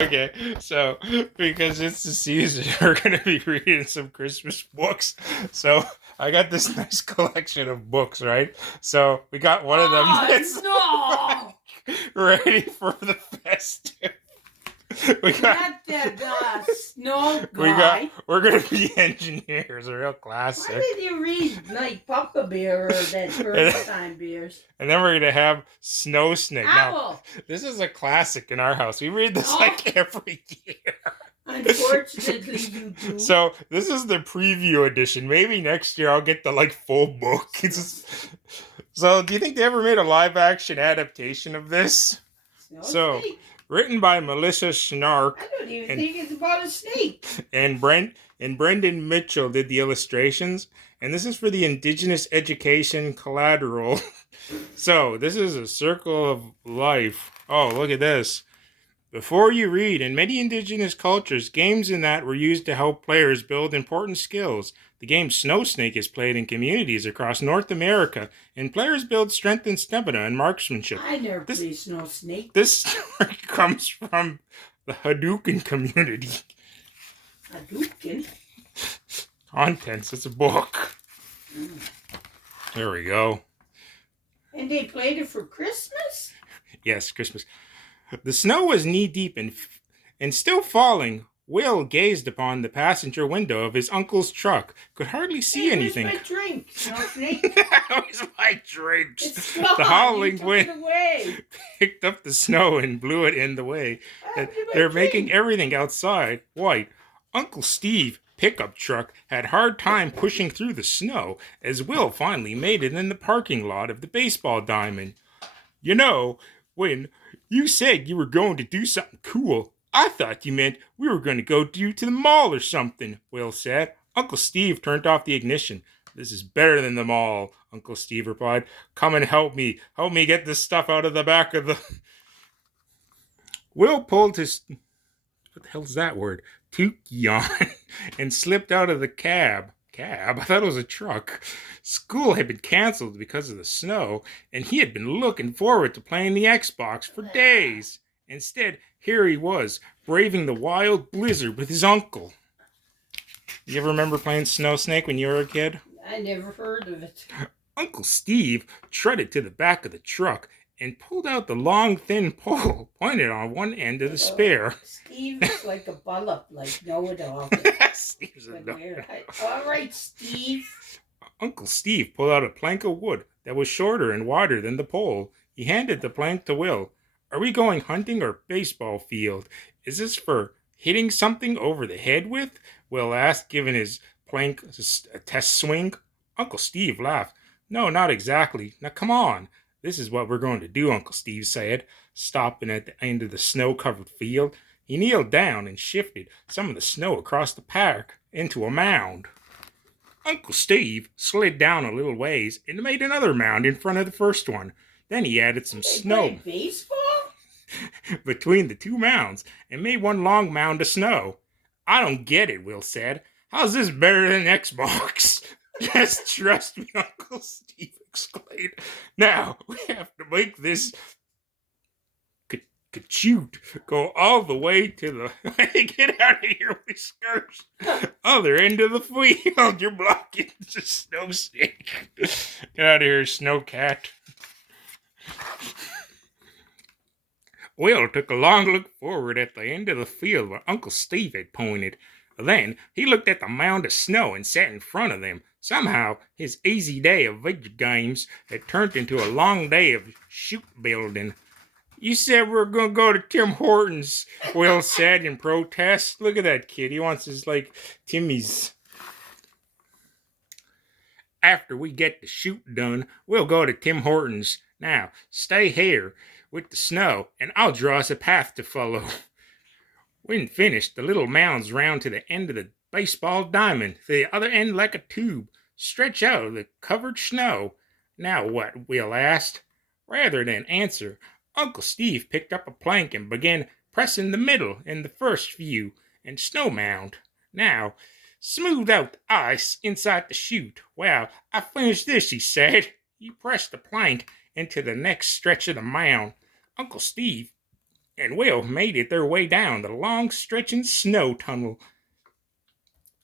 Okay, so because it's the season, we're gonna be reading some Christmas books. So I got this nice collection of books, right? So we got one of them that's no! ready for the festive. We got Not the snow we guy. got we're gonna be engineers, a real classic. Why did you read like Papa Bear or that Bernstein beers? And then we're gonna have Snow Snake. Now, Owl! this is a classic in our house. We read this Oh. like every year. Unfortunately, you do. So this is the preview edition. Maybe next year I'll get the like full book. So do you think they ever made a live action adaptation of this? Snow So snake? written by Melissa Schnark I don't even think it's about a snake. and Brendan Mitchell did the illustrations. And this is for the Indigenous Education Collateral. So this is a circle of life. Oh, look at this. Before you read, in many indigenous cultures, games in that were used to help players build important skills. The game Snow Snake is played in communities across North America, and players build strength and stamina and marksmanship. I never played Snow Snake. This story comes from the Hadouken community. Hadouken? Contents, it's a book. There we go. And they played it for Christmas? Yes, Christmas. The snow was knee-deep and still falling. Will gazed upon the passenger window of his uncle's truck, could hardly see anything. Where's my drink, Snow Snake? That was my drink. It's gone. The howling You wind took it away. picked up the snow and blew it in the way. They're making everything outside white. Uncle Steve pickup truck had hard time pushing through the snow as Will finally made it in the parking lot of the baseball diamond. You know, when you said you were going to do something cool, I thought you meant we were going to go to the mall or something, Will said. Uncle Steve turned off the ignition. This is better than the mall, Uncle Steve replied. Come and help me. Help me get this stuff out of the back of the... Will pulled his... What the hell is that word? Tukey on and slipped out of the cab. I thought it was a truck. School had been canceled because of the snow, and he had been looking forward to playing the Xbox for days. Instead, here he was, braving the wild blizzard with his uncle. You ever remember playing Snow Snake when you were a kid? I never heard of it. Uncle Steve trotted to the back of the truck and pulled out the long, thin pole pointed on one end of the spare. Steve is like a bullop, like know-it-all. Steve's a dog. All right, Steve. Uncle Steve pulled out a plank of wood that was shorter and wider than the pole. He handed the plank to Will. Are we going hunting or baseball field? Is this for hitting something over the head with? Will asked, giving his plank a test swing. Uncle Steve laughed. No, not exactly. Now come on. This is what we're going to do, Uncle Steve said, stopping at the end of the snow-covered field. He kneeled down and shifted some of the snow across the park into a mound. Uncle Steve slid down a little ways and made another mound in front of the first one. Then he added some snow Baseball? between the two mounds and made one long mound of snow. I don't get it, Will said. How's this better than Xbox? Just trust me, Uncle Steve exclaimed. Now, we have to make this shoot go all the way to the... Get out of here, Whiskers. Other end of the field. You're blocking the Snow Snake. Get out of here, Snowcat. Will took a long look forward at the end of the field where Uncle Steve had pointed. Then he looked at the mound of snow and sat in front of them. Somehow, his easy day of video games had turned into a long day of shoot building. You said we were going to go to Tim Hortons, Will said in protest. Look at that kid. He wants his, Timmy's. After we get the shoot done, we'll go to Tim Hortons. Now, stay here with the snow, and I'll draw us a path to follow. When finished, the little mounds round to the end of the baseball diamond, to the other end like a tube, stretch out of the covered snow. Now what? Will asked. Rather than answer, Uncle Steve picked up a plank and began pressing the middle in the first view and snow mound. Now, smooth out the ice inside the chute. Well, I finished this, he said. He pressed the plank into the next stretch of the mound. Uncle Steve and Will made it their way down the long stretching snow tunnel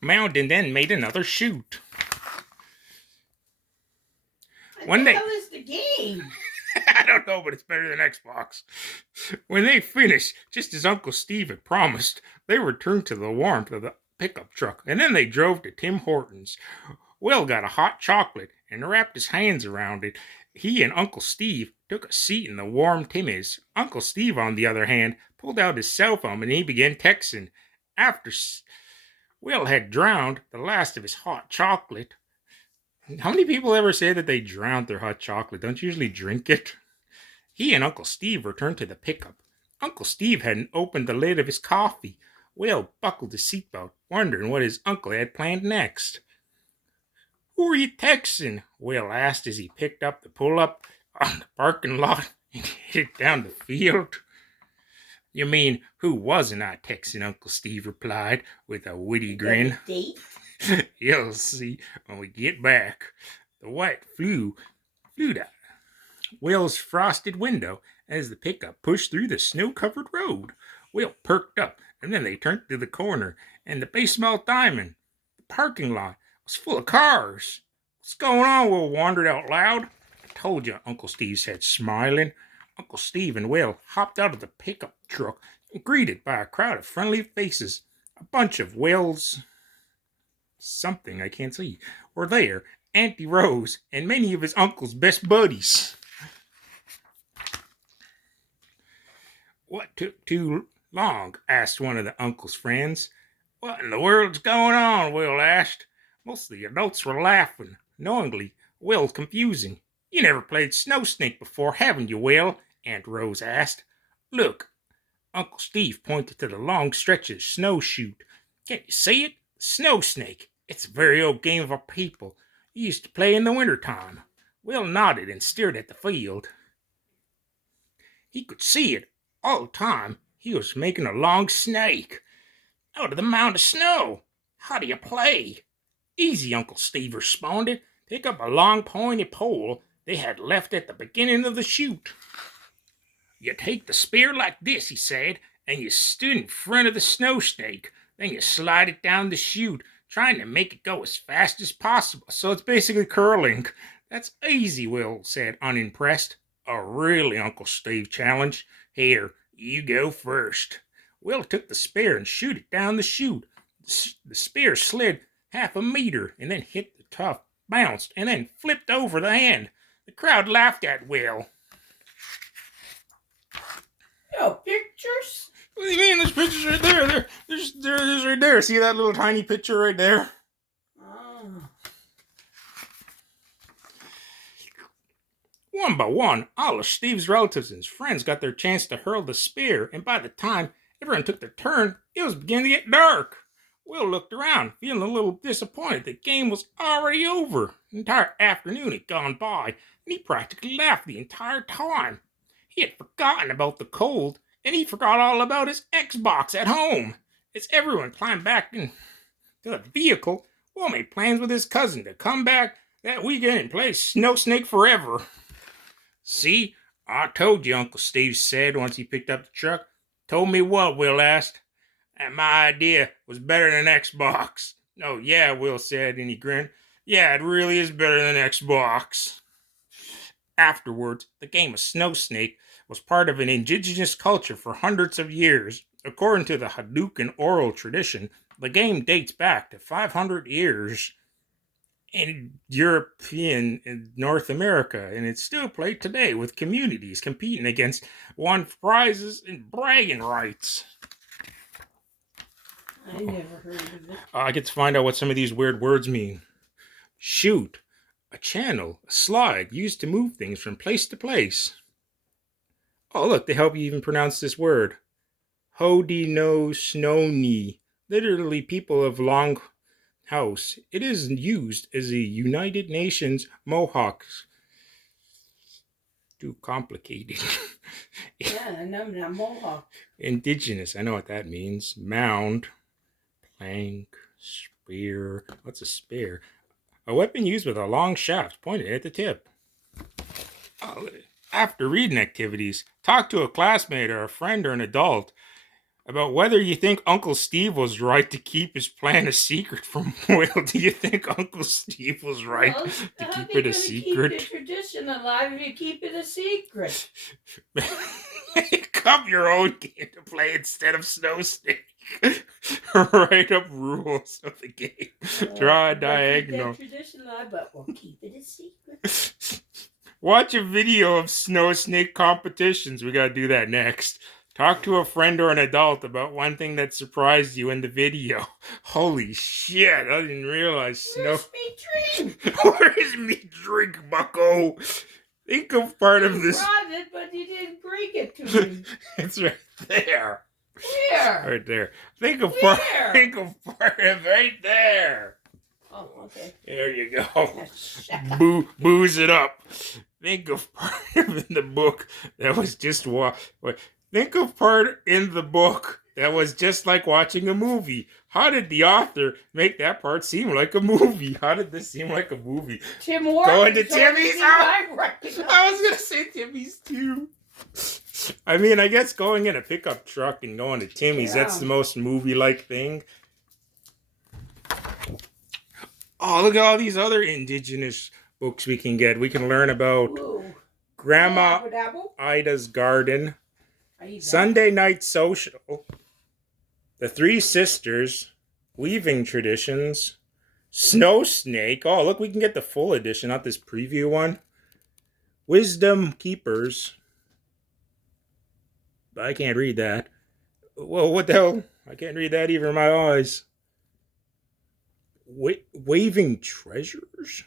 mound and then made another chute. What the hell is the game? I don't know, but it's better than Xbox. When they finished, just as Uncle Steve had promised, they returned to the warmth of the pickup truck, and then they drove to Tim Hortons. Will got a hot chocolate and wrapped his hands around it. He and Uncle Steve took a seat in the warm Timmy's. Uncle Steve, on the other hand, pulled out his cell phone and he began texting. After Will had drowned the last of his hot chocolate. How many people ever say that they drowned their hot chocolate? Don't you usually drink it? He and Uncle Steve returned to the pickup. Uncle Steve hadn't opened the lid of his coffee. Will buckled his seatbelt, wondering what his uncle had planned next. Who are you texting? Will asked as he picked up the pull-up on the parking lot and headed down the field. You mean, who wasn't I texting? Uncle Steve replied with a witty grin. Date? You'll see when we get back. The white flew down Will's frosted window as the pickup pushed through the snow-covered road. Will perked up, and then they turned to the corner, and the baseball diamond. The parking lot was full of cars. What's going on? Will wondered out loud. I told you, Uncle Steve said, smiling. Uncle Steve and Will hopped out of the pickup truck and greeted by a crowd of friendly faces. A bunch of Will's something I can't see were there. Auntie Rose and many of his uncle's best buddies. What took too long? Asked one of the uncle's friends. What in the world's going on? Will asked. Most of the adults were laughing. Knowingly, Will's confusing. You never played Snow Snake before, haven't you, Will? Aunt Rose asked. Look. Uncle Steve pointed to the long stretch of snow chute. Can't you see it? Snow Snake. It's a very old game of our people. You used to play in the winter time. Will nodded and stared at the field. He could see it all the time. He was making a long snake out of the mound of snow. How do you play? Easy, Uncle Steve responded. Pick up a long pointy pole they had left at the beginning of the chute. You take the spear like this, he said, and you stood in front of the snow snake. Then you slide it down the chute, trying to make it go as fast as possible. So it's basically curling. That's easy, Will said, unimpressed. Oh, really, Uncle Steve challenged. Here, you go first. Will took the spear and shot it down the chute. The spear slid half a meter and then hit the tuft, bounced, and then flipped over the end. The crowd laughed at Will. Oh, pictures? What do you mean? There's pictures right there. There's right there. See that little tiny picture right there? Oh. One by one, all of Steve's relatives and his friends got their chance to hurl the spear, and by the time everyone took their turn, it was beginning to get dark. Will looked around, feeling a little disappointed. The game was already over. The entire afternoon had gone by, and he practically laughed the entire time. He had forgotten about the cold, and he forgot all about his Xbox at home. As everyone climbed back into the vehicle, Will made plans with his cousin to come back that weekend and play Snow Snake forever. See, I told you, Uncle Steve said once he picked up the truck. Told me what? Will asked. That my idea was better than Xbox. Oh, yeah, Will said, and he grinned. Yeah, it really is better than Xbox. Afterwards, the game of Snow Snake was part of an indigenous culture for hundreds of years. According to the Hadouken oral tradition, the game dates back to 500 years in European and North America, and it's still played today with communities competing against won prizes and bragging rights. I never heard of it. I get to find out what some of these weird words mean. Shoot, a channel, a slide used to move things from place to place. Oh, look, they help you even pronounce this word. Haudenosaunee, literally people of Long House. It is used as a United Nations Mohawks. Too complicated. Yeah, and I'm not Mohawk. Indigenous, I know what that means. Mound, plank, spear. What's a spear? A weapon used with a long shaft pointed at the tip. Oh, After reading activities, talk to a classmate or a friend or an adult about whether you think Uncle Steve was right to keep his plan a secret from Will. Do you think Uncle Steve was right Well, to how keep they it a gonna keep secret? the tradition alive if you keep it a secret? Make up your own game to play instead of Snow Snake. Write up rules of the game. Draw a We'll keep diagonal. that tradition alive, but we'll keep it a secret. Watch a video of Snow Snake competitions. We gotta do that next. Talk to a friend or an adult about one thing that surprised you in the video. Holy shit, I didn't realize Snow. Where's me drink? Where's me drink, bucko? Think of part of You this. brought it, but you didn't bring it to me. It's right there. Where? Right there. Think of part. Where? Think of part of right there. Oh, okay. There you go. Shut up. Booze it up. Think of part in the book that was just think of part in the book that was just like watching a movie. How did the author make that part seem like a movie? How did this seem like a movie? Tim Hortons. Going to Timmy's I recognize. I was gonna say Timmy's too. I mean, I guess going in a pickup truck and going to Timmy's, that's Yeah. the most movie-like thing. Oh, look at all these other indigenous books we can get. We can learn about Ooh. Grandma Dabble? Ida's Garden, Are you back? Sunday Night Social, The Three Sisters, Weaving Traditions, Snow Snake. Oh, look, we can get the full edition, not this preview one. Wisdom Keepers. I can't read that. Well, what the hell? I can't read that even in my eyes. Waving Treasures?